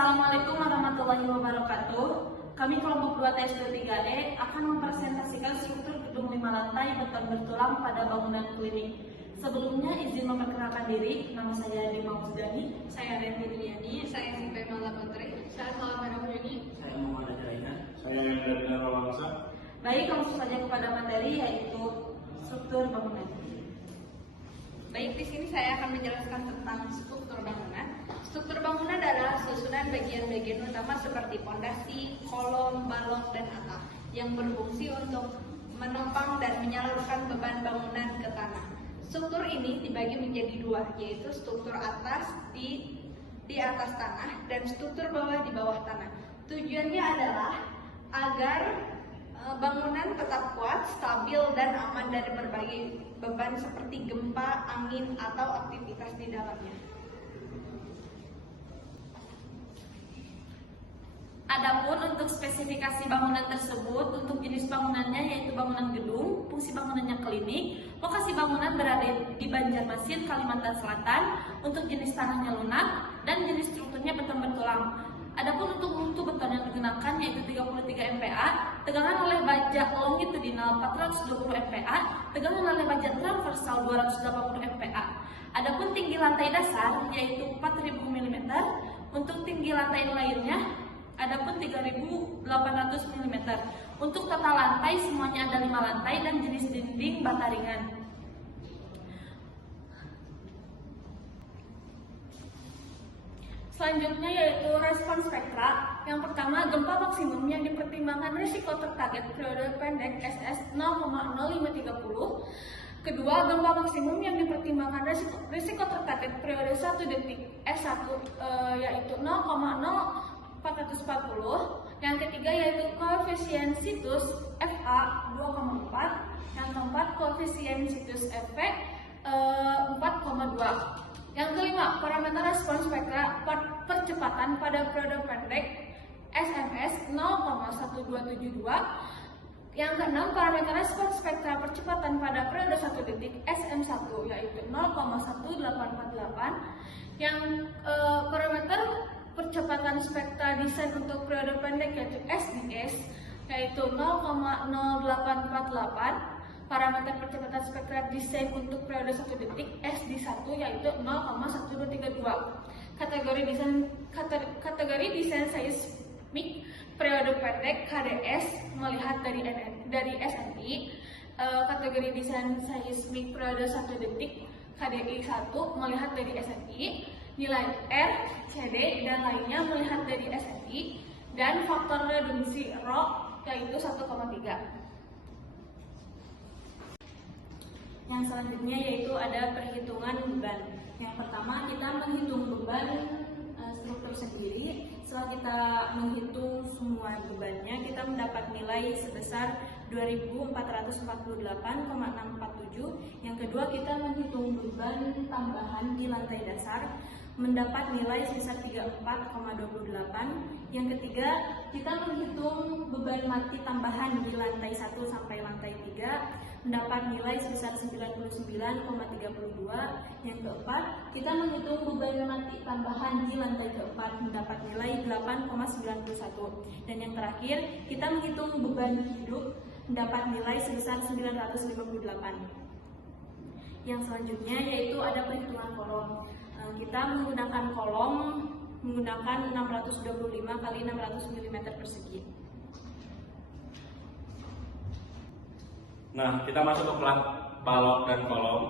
Assalamualaikum warahmatullahi wabarakatuh. Kami kelompok 2 TS23E akan mempresentasikan struktur gedung 5 lantai beton bertulang pada bangunan klinik. Sebelumnya izin memperkenalkan diri, nama saya Dima Musdani. Saya Revi Triani, saya Siti Mala Putri, saya Salamara Mujani, saya Muhammad Jaina, saya Yandra Rawangsa. Baik, langsung saja kepada materi, yaitu struktur bangunan. Baik, di sini saya akan menjelaskan tentang struktur bangunan. Struktur bangunan adalah susunan bagian-bagian utama seperti pondasi, kolom, balok, dan atap yang berfungsi untuk menopang dan menyalurkan beban bangunan ke tanah. Struktur ini dibagi menjadi dua, yaitu struktur atas di atas tanah dan struktur bawah di bawah tanah. Tujuannya adalah agar bangunan tetap kuat, stabil, dan aman dari berbagai beban seperti gempa, angin, atau aktivitas di dalamnya. Adapun untuk spesifikasi bangunan tersebut, untuk jenis bangunannya yaitu bangunan gedung, fungsi bangunannya klinik, lokasi bangunan berada di Banjarmasin, Kalimantan Selatan, untuk jenis tanahnya lunak, dan jenis strukturnya beton bertulang. Adapun untuk mutu beton yang digunakan yaitu 33 MPa, tegangan oleh baja longitudinal 420 MPa, tegangan oleh baja transversal 280 MPa. Adapun tinggi lantai dasar yaitu 4000 mm, untuk tinggi lantai lainnya adapun 3800 mm. Untuk total lantai semuanya ada 5 lantai dan jenis dinding bata ringan. Selanjutnya yaitu respons spektra. Yang pertama, gempa maksimum yang dipertimbangkan risiko tertarget periode pendek SS 0,0530. Kedua, gempa maksimum yang dipertimbangkan risiko tertarget periode 1 detik S1 yaitu 0,0440. Yang ketiga yaitu koefisien situs FA 2,4. Yang keempat, koefisien situs efek 4,2. Yang kelima, parameter respons spektra percepatan pada periode pendek SMS 0,1272. Yang keenam, parameter respons spektra percepatan pada periode 1 detik SM1 yaitu 0,1848. Yang parameter percepatan spektra desain untuk periode pendek yaitu SDS yaitu 0,0848. Parameter percepatan spektra desain untuk periode 1 detik SD1 yaitu 0,1232. Kategori desain seismik periode pendek KDS melihat dari SNI. Kategori desain seismik periode 1 detik KDI 1 melihat dari SNI. Nilai R, CD, dan lainnya melihat dari SNI. Dan faktor redundansi RO yaitu 1,3. Yang selanjutnya yaitu ada perhitungan beban. Yang pertama, kita menghitung beban struktur sendiri. Setelah kita menghitung semua bebannya, kita mendapat nilai sebesar 2448,647. Yang kedua, kita menghitung beban tambahan di lantai dasar, mendapat nilai sebesar 34,28. Yang ketiga, kita menghitung beban mati tambahan di lantai 1 sampai lantai 3, mendapat nilai sebesar 99,32. Yang keempat, kita menghitung beban mati tambahan di lantai keempat, mendapat nilai 8,91. Dan yang terakhir, kita menghitung beban hidup, mendapat nilai sebesar 958. Yang selanjutnya yaitu ada perhitungan kolom. Kita menggunakan kolom menggunakan 625 x 600 mm persegi. Nah, kita masuk ke plat balok dan kolom.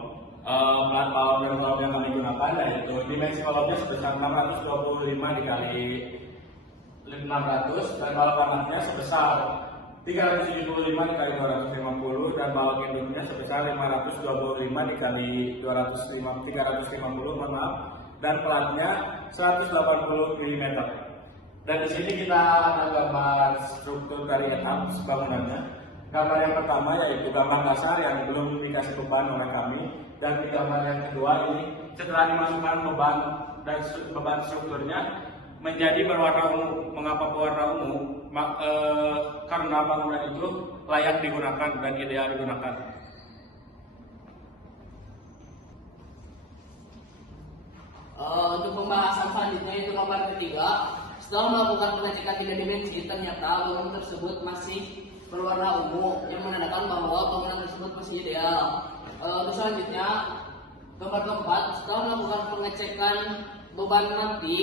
Plat balok dan kolom yang kami gunakan yaitu dimensi kolomnya sebesar 625 dikali 600 dan balok alamatnya sebesar 375 dikali 250 dan balok induknya sebesar 525 dikali 350, mohon maaf, dan platnya 180 mm. Dan di sini kita ada gambar struktur dari atap bangunannya. Gambar yang pertama yaitu gambar dasar yang belum dikasih beban oleh kami, dan di gambar yang kedua ini setelah dimasukkan beban dan beban strukturnya menjadi berwarna ungu. Mengapa berwarna ungu? Karena bangunan itu layak digunakan dan ideal digunakan. Untuk pembahasan selanjutnya itu nomor ketiga, setelah melakukan pengecekan 3 dimensi, ternyata bangunan tersebut masih berwarna ungu yang menandakan bahwa bangunan tersebut masih ideal. Untuk selanjutnya, nomor keempat, setelah melakukan pengecekan beban nanti,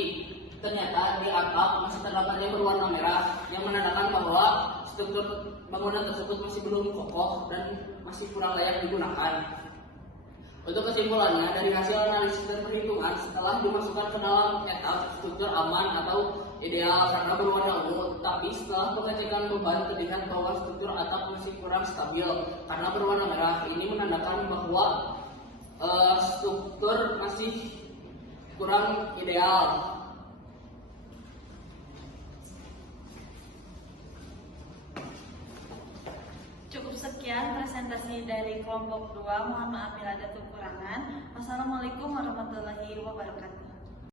ternyata di atap masih terdapat yang berwarna merah yang menandakan bahwa struktur bangunan tersebut masih belum kokoh dan masih kurang layak digunakan. Untuk kesimpulannya, dari hasil analisis dan perhitungan setelah dimasukkan ke dalam etap, struktur aman atau ideal karena berwarna ungu, tapi setelah pengecekan beban terlihat bahwa struktur atap masih kurang stabil karena berwarna merah. Ini menandakan bahwa struktur masih kurang ideal. Cukup sekian presentasi dari kelompok 2. Mohon maaf bila ada kekurangan. Wassalamualaikum warahmatullahi wabarakatuh.